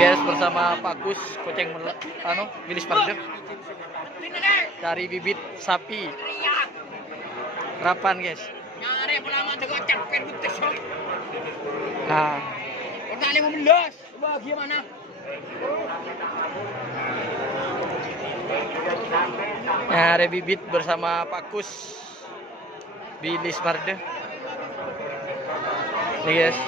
Guys, bersama Pak Kus Koceng Bilis Parjo dari bibit sapi Kerapan, guys. Nah, bagaimana? nah, ada bibit bersama Pak Kus Bilis Parjo. Nih, guys.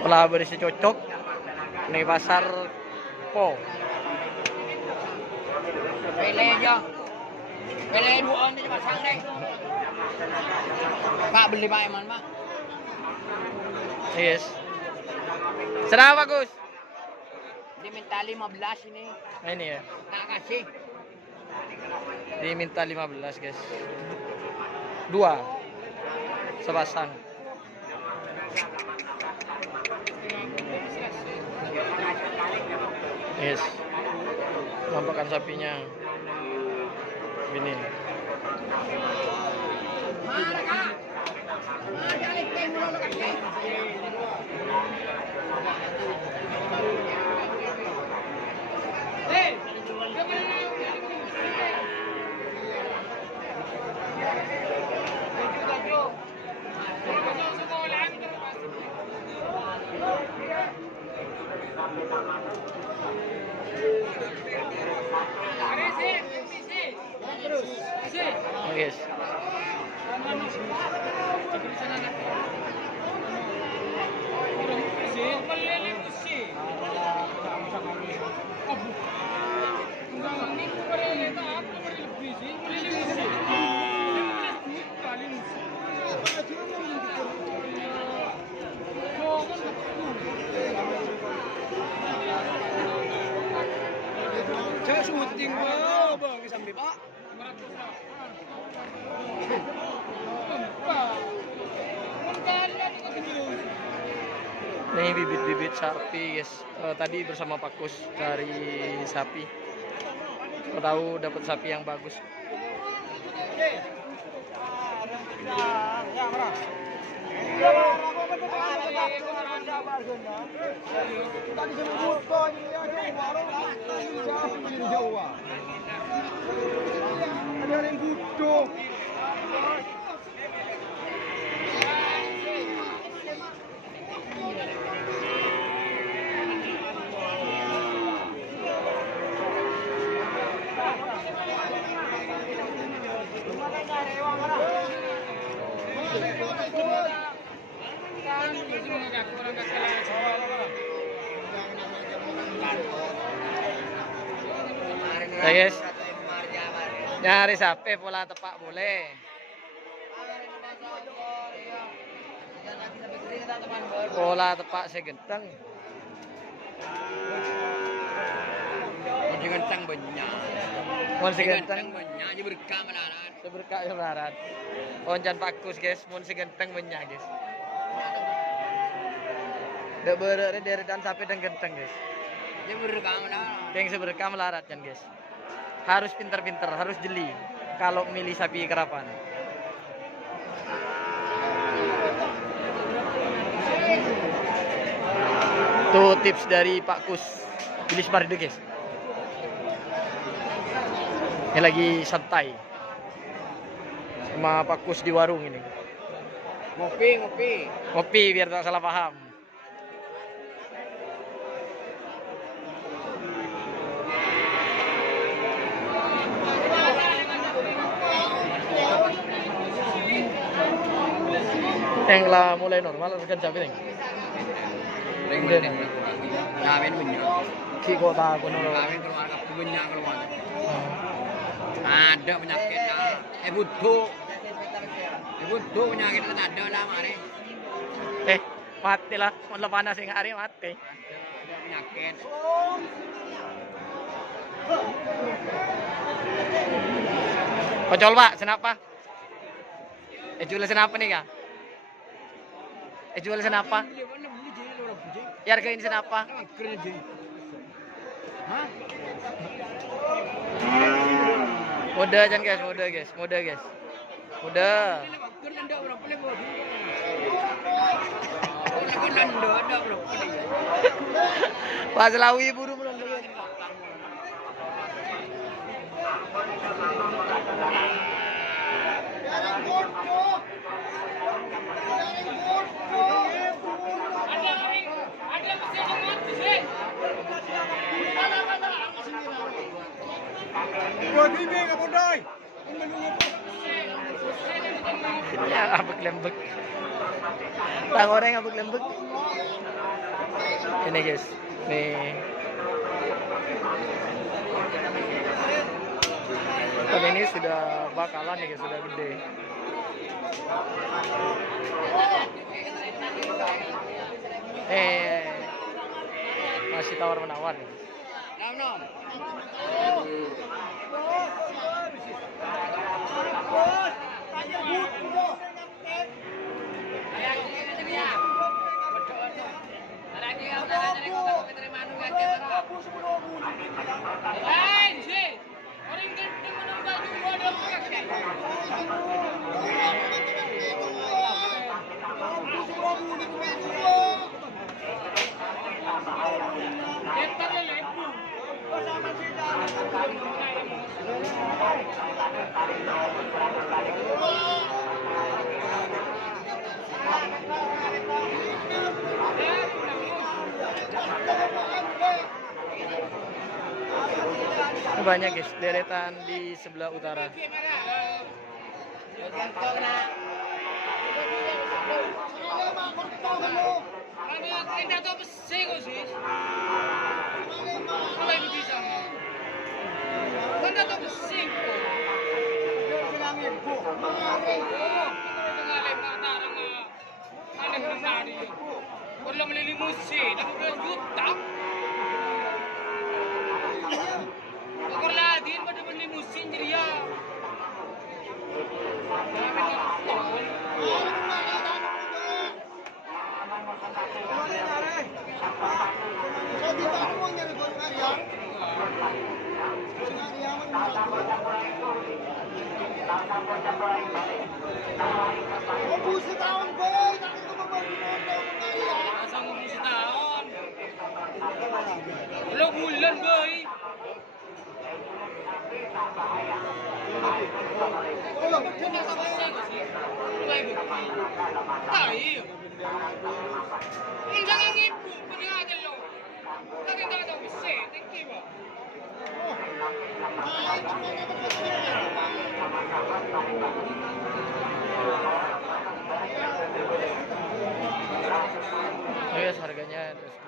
Pola berisi cocok nih pasar po. Pele aja. Pele dua on aja pasang deh. Pak beli Pak Eman, Pak. Yes. Serah bagus. Diminta 15 ini. Nah, ini ya. Tak kasih. Diminta 15, guys. 2 sepasang. Yes. Nampakkan sapinya. Ini. Yes. Saya syuting bang, sampai Pak. Ini bibit-bibit sapi, guys. Tadi bersama Pak Kus dari sapi. Kau tahu dapat sapi yang bagus. Ada yang butuh. Nah, guys. Nyari sapi pola tepak boleh. Pola tepak segenteng. Segenteng banyak. Mun segenteng banyak aja berkah melarat. seberkak melarat. Oncan Pak Kus, guys, mun segenteng banyak, guys. Dek berere deretan sapi dan genteng, guys. Dia berkah melarat. Yang seberkah melarat kan, guys. Harus pinter-pinter, harus jeli kalau milih sapi kerapan. Tuh tips dari Pak Kus Bilis Parjo, guys. Ini lagi santai sama Pak Kus di warung ini. Ngopi biar tak salah paham. Yang lah mulai normal kan sapi nih. Kawin banyak. Si kota aku nol. Kawin keluar banyak keluar. Ada penyakitnya. Butuh penyakit ada lah mari. Mati lah. Mau panas yang hari mati. Ada penyakit. Kocol Pak, kenapa? Jual kenapa nih kak? Jual kenapa? Ya hargain kenapa? Mode aja guys, mode guys. Mode. Pas lawi buru belum. Ya, abek lembek. Tang orang abek lembek. Ini guys, nih. Tapi ini sudah bakalan ya guys, sudah gede. Masih tawar menawar. Nom. Banyak guys, deretan di sebelah utara. Kalau melilimusin, 16 juta. Pagkor ladin, pada melimusin jadi ya. Dami ng tol. Asang ubusin taon. Walang ulan, boy. Oh yes, harganya terus